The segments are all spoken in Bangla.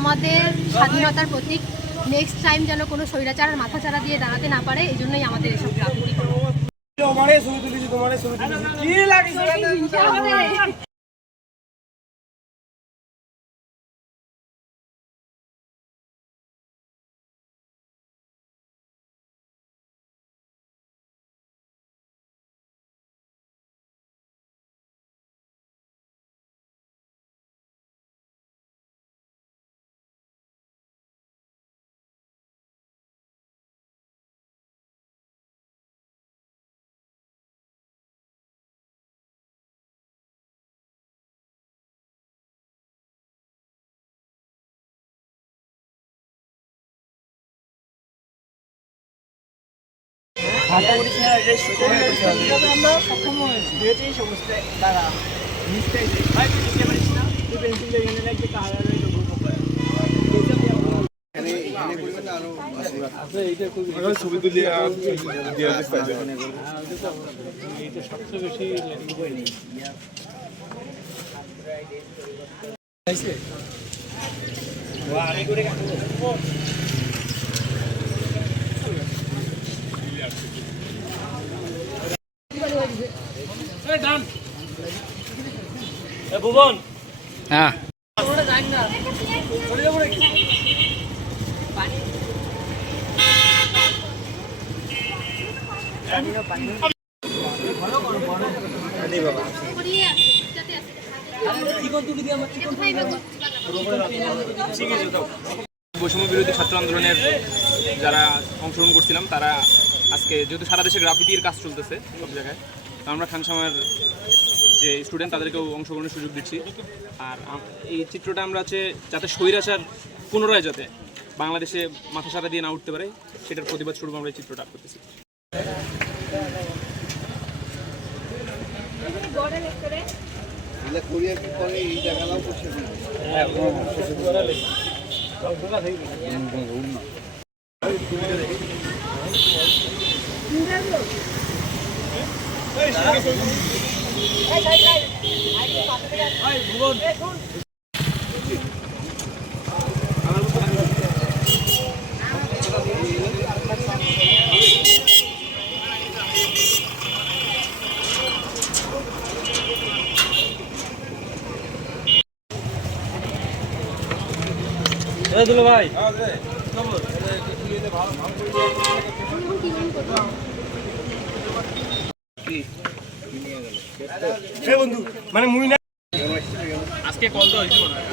আমাদের স্বাধীনতার প্রতীক। নেক্সট টাইম যেন কোনো স্বৈরাচার মাথা চারা দিয়ে দাঁড়াতে না পারে, এই জন্যই আমাদের এসব গ্রাফিতি করা। ছবি তুলিয়ে সবচেয়ে বেশি ভুবন হ্যাঁ বৈষম্য বিরোধী ছাত্র আন্দোলনের যারা অংশগ্রহণ করছিলাম তারা আজকে যেহেতু সারা দেশে গ্রাফিতির কাজ চলতেছে সব জায়গায়, তো আমরা খানসামার যে স্টুডেন্ট তাদেরকেও অংশগ্রহণের সুযোগ দিচ্ছি। আর এই চিত্রটা আমরা হচ্ছে যাতে স্বৈরাচার পুনরায় যাতে বাংলাদেশে মাথা সারা দিয়ে না উঠতে পারে সেটার প্রতিবাদ স্বরূপ আমরা এই চিত্রটা করতেছি। দুলো ভাই বন্ধু মানে মুই না আজকে কল তো হয়েছে মনে হয়।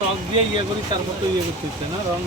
রং দিয়ে ইয়ে করি তারপর তো ইয়ে করতেছে না রং